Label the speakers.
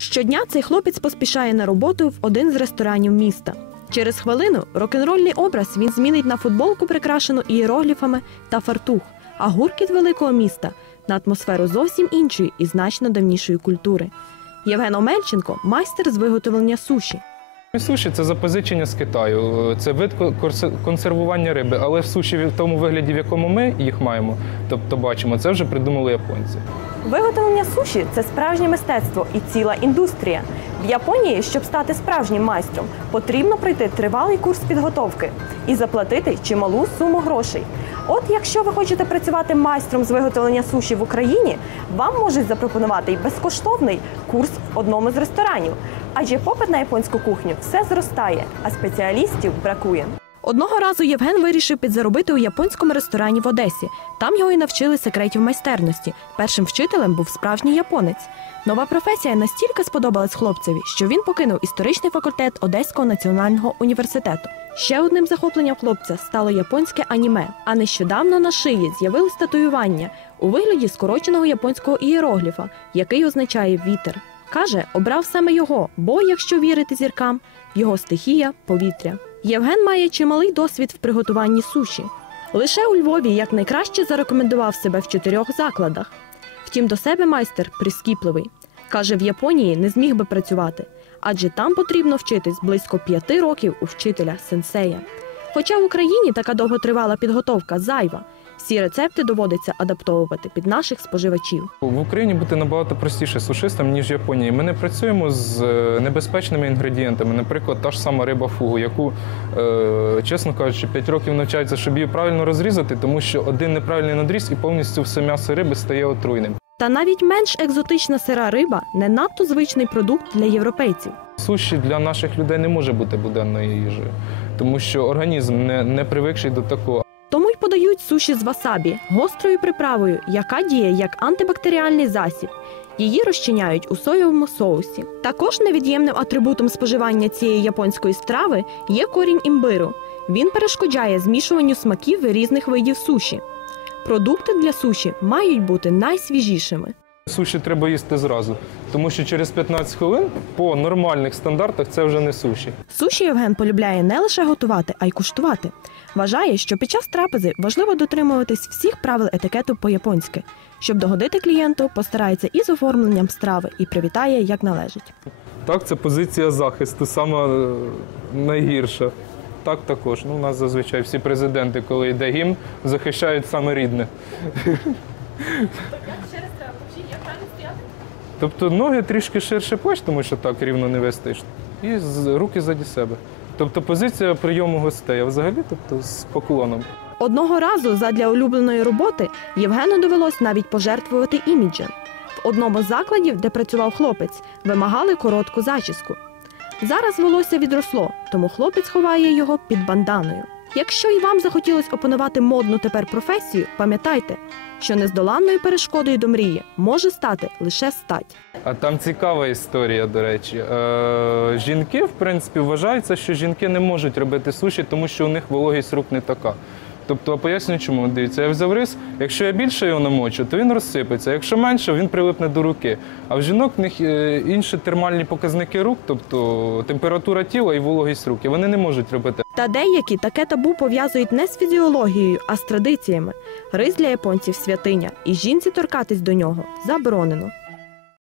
Speaker 1: Щодня цей хлопець поспішає на роботу в один з ресторанів міста. Через хвилину рок-н-рольний образ він змінить на футболку, прикрашену ієрогліфами та фартух, а гуркіт великого міста на атмосферу зовсім іншої і значно давнішої культури. Євген Омельченко майстер з виготовлення суші.
Speaker 2: Суші це запозичення з Китаю. Це вид консервування риби, але в суші в тому вигляді, в якому ми їх маємо, тобто бачимо, це вже придумали японці.
Speaker 1: Виготовлення суші це справжнє мистецтво і ціла індустрія. В Японії, щоб стати справжнім майстром, потрібно пройти тривалий курс підготовки і заплатити чималу суму грошей. От якщо ви хочете працювати майстром з виготовлення суші в Україні, вам можуть запропонувати й безкоштовний курс в одному з ресторанів. Адже попит на японську кухню все зростає, а спеціалістів бракує. Одного разу Євген вирішив підзаробити у японському ресторані в Одесі. Там його і навчили секретів майстерності. Першим вчителем був справжній японець. Нова професія настільки сподобалась хлопцеві, що він покинув історичний факультет Одеського національного університету. Ще одним захопленням хлопця стало японське аніме. А нещодавно на шиї з'явилось татуювання у вигляді скороченого японського ієрогліфа, який означає вітер. Каже, обрав саме його, бо, якщо вірити зіркам, його стихія повітря. Євген має чималий досвід в приготуванні суші. Лише у Львові якнайкраще зарекомендував себе в чотирьох закладах. Втім, до себе майстер прискіпливий. Каже, в Японії не зміг би працювати, адже там потрібно вчитись близько п'яти років у вчителя сенсея. Хоча в Україні така довготривала підготовка зайва, всі рецепти доводиться адаптовувати під наших споживачів.
Speaker 2: В Україні бути набагато простіше сушистам, ніж в Японії. Ми не працюємо з е, небезпечними інгредієнтами. Наприклад, та ж сама риба фугу, яку, е, чесно кажучи, 5 років навчаються, щоб її правильно розрізати, тому що один неправильний надріз і повністю все м'ясо риби стає отруйним.
Speaker 1: Та навіть менш екзотична сира риба не надто звичний продукт для європейців.
Speaker 2: Суші для наших людей не може бути буденною їжею, тому що організм не, не привикший до такого.
Speaker 1: Тому й подають суші з васабі, гострою приправою, яка діє як антибактеріальний засіб. Її розчиняють у соєвому соусі. Також невід'ємним атрибутом споживання цієї японської страви є корінь імбиру. Він перешкоджає змішуванню смаків різних видів суші. Продукти для суші мають бути найсвіжішими.
Speaker 2: Суші треба їсти зразу, тому що через 15 хвилин по нормальних стандартах це вже не суші.
Speaker 1: Суші Євген полюбляє не лише готувати, а й куштувати. Вважає, що під час трапези важливо дотримуватись всіх правил етикету по-японськи. Щоб догодити клієнту, постарається і з оформленням страви і привітає як належить.
Speaker 2: Так, це позиція захисту, сама е, найгірша. Так також. Ну, у нас зазвичай всі президенти, коли йде гімн, захищають саме рідне. Тобто ноги трішки ширше плеч, тому що так рівно не вестиш, і руки заді себе. Тобто позиція прийому гостей, а взагалі тобто, з поклоном.
Speaker 1: Одного разу задля улюбленої роботи Євгену довелось навіть пожертвувати іміджем. В одному з закладів, де працював хлопець, вимагали коротку зачіску. Зараз волосся відросло, тому хлопець ховає його під банданою. Якщо і вам захотілось опанувати модну тепер професію, пам'ятайте, що нездоланною перешкодою до мрії може стати лише стать.
Speaker 2: А там цікава історія, до речі. Е, жінки, в принципі, вважаються, що жінки не можуть робити суші, тому що у них вологість рук не така. Тобто, поясню чому. Дивіться, я взяв рис, якщо я більше його намочу, то він розсипеться. Якщо менше, він прилипне до руки. А в жінок в них е, інші термальні показники рук, тобто температура тіла і вологість рук. І вони не можуть робити.
Speaker 1: Та деякі таке табу пов'язують не з фізіологією, а з традиціями. Рис для японців святиня, і жінці торкатись до нього заборонено.